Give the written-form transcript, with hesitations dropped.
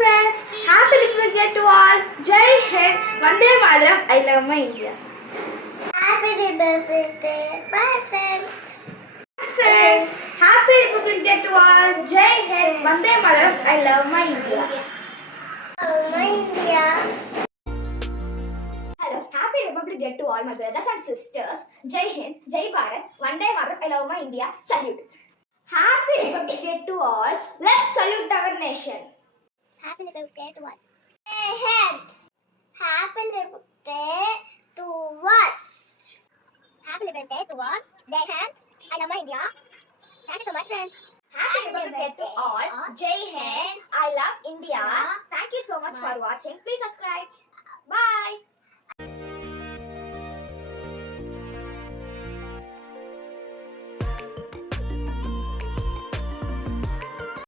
friends, happy Republic Day to all. Jai Hind, Vande Mataram, I love my India. Happy Republic Day. Bye friends. Friends, happy Republic Day to all. Jai Hind, Vande Mataram, I love my India. My India. Hello, happy Republic Day to all my brothers and sisters. Jai Hind, Jai Bharat, Vande Mataram, I love my India. Salute. Happy Republic Day to all. Let's salute our nation. Happy Republic Day to all. Jai Hind. Happy Republic Day to all. Happy Republic Day to all. Jai Hind. I love my India. Thank you so much, friends. Happy Republic Day to all. Jai Hind, I love India. Thank you so much for watching. Please subscribe.